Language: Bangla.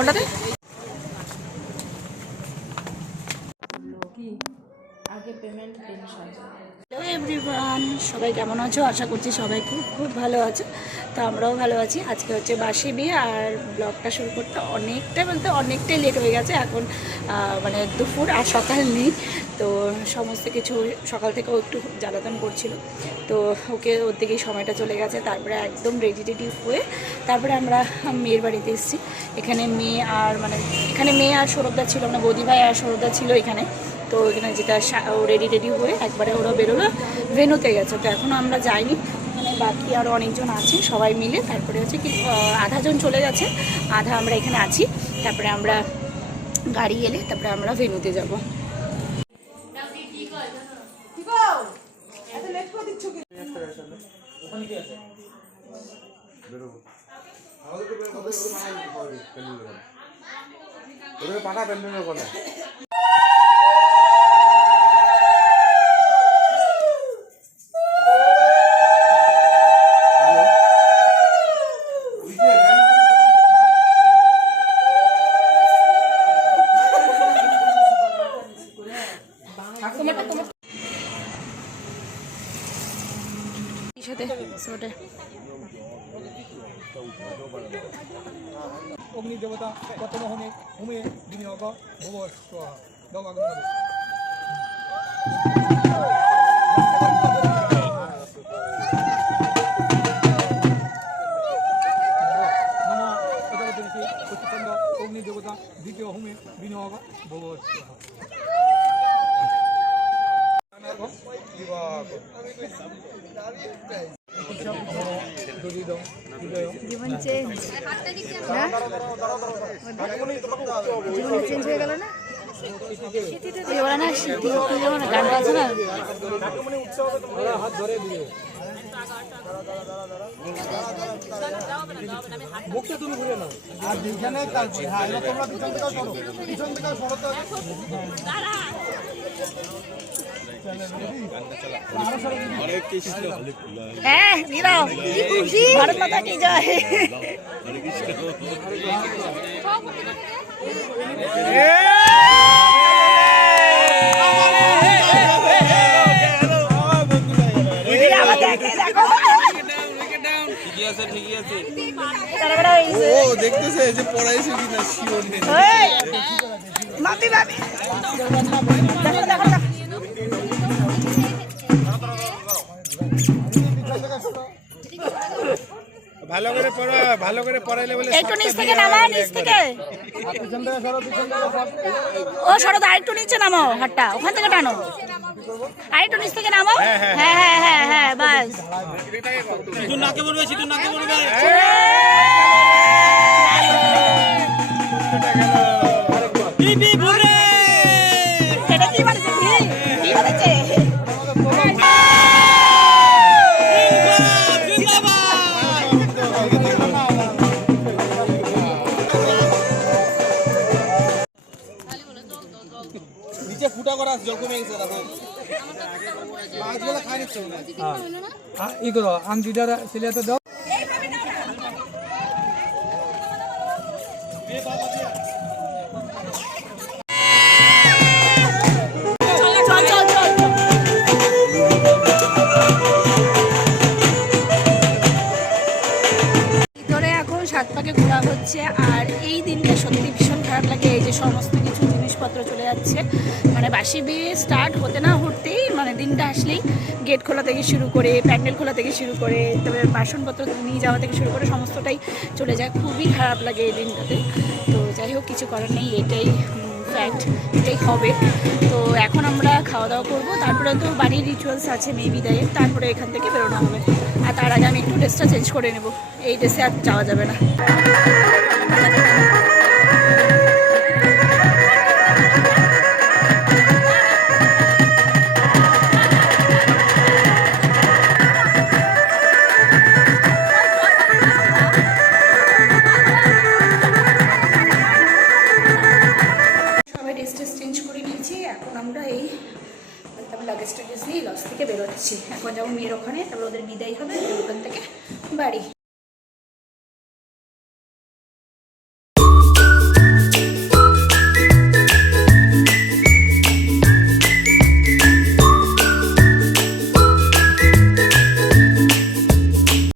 ফোনটাতে হ্যালো এভরিওয়ান, সবাই কেমন আছো? আশা করছি সবাই খুব খুব ভালো আছো। তো আমরাও ভালো আছি। আজকে হচ্ছে বাসি বিয়ে, আর ব্লগটা শুরু করতে অনেকটাই লেট হয়ে গেছে। এখন মানে দুপুর আর সকাল নেই, তো সমস্ত কিছু সকাল থেকেও একটু জ্বালাতন করছিল, তো ওর দিকেই সময়টা চলে গেছে। তারপরে একদম রেডি হয়ে তারপরে আমরা মেয়ের বাড়িতে এসেছি। এখানে মেয়ে আর সৌরভদা ছিল, মানে বৌদি ভাই আর সৌরভদা ছিল এখানে। তো এখানে যেটা রেডি হয়ে একবারে ওরা বেরোলো, ভেনুতে গেছে। তো এখনও আমরা যাইনি, এখানে বাকি আরও অনেকজন আছে, সবাই মিলে তারপরে হচ্ছে কি আধাজন চলে গেছে, আধা আমরা এখানে আছি। তারপরে আমরা গাড়ি এলে তারপরে আমরা ভেনুতে যাব। অগ্নি দেবতা প্রথম হোমে হোমে বিনিয়োগ ভুব স্বাহা দাও আগুন অগ্নি দেবতা দ্বিতীয় হোমে বিনিয়োগ ভুব স্বাহা। জীবন চেঞ্জ জীবন চেঞ্জ হয়ে গেল না? ওরা না গানটা আছে না, হাত ধরে দিয়ে মুখটা তুমি ঘুরে নাও। আর যেখানে হ্যাঁ তোমরা পিছন থেকে সরো হ্যাঁ নিরাও ভারত মাতা কি জয়। দেখতেছে যে পড়াইছে কিনা শিওর নেই। ভালো করে পড়াইলে বলে একটু নিচ থেকে নামো, নিচ থেকে ও সরো, আরেকটু নিচে নামো, হাতটা ওখান থেকে টানো, আরেকটু নিচ থেকে নামো। হ্যাঁ বাস। সিটু নাকে পড়বে, সিটু নাকে পড়বে। এটা কি বলেছে? কি বলেছে? নিচে ফুটা করা জল কমে গেছে দেখো। আজগুলো খাই নিচ্ছে না। হ্যাঁ ই করো, আংটিটা সিলেতে দাও। সাত পাকে ঘোরা হচ্ছে, আর এই দিনটা সত্যি ভীষণ খারাপ লাগে। এই যে সমস্ত কিছু জিনিসপত্র চলে যাচ্ছে, মানে বাসি বিয়ে স্টার্ট হতে না হতেই, মানে দিনটা আসলেই গেট খোলা থেকে শুরু করে, প্যান্ডেল খোলা থেকে শুরু করে, তারপরে বাসনপত্র নিয়ে যাওয়া থেকে শুরু করে সমস্তটাই চলে যায়। খুবই খারাপ লাগে এই দিনটাতে। তো যাই হোক, কিছু করার নেই, এটাই ফ্যাক্ট, এটাই হবে। তো এখন আমরা খাওয়া দাওয়া করবো, তারপরে তো বাড়ির রিচুয়ালস আছে মেয়ে বিদায়ের, তারপরে এখান থেকে বেরোনো হবে। আর তার আগে আমি একটু ড্রেসটা চেঞ্জ করে নেব, এই ড্রেসে আর যাওয়া যাবে না।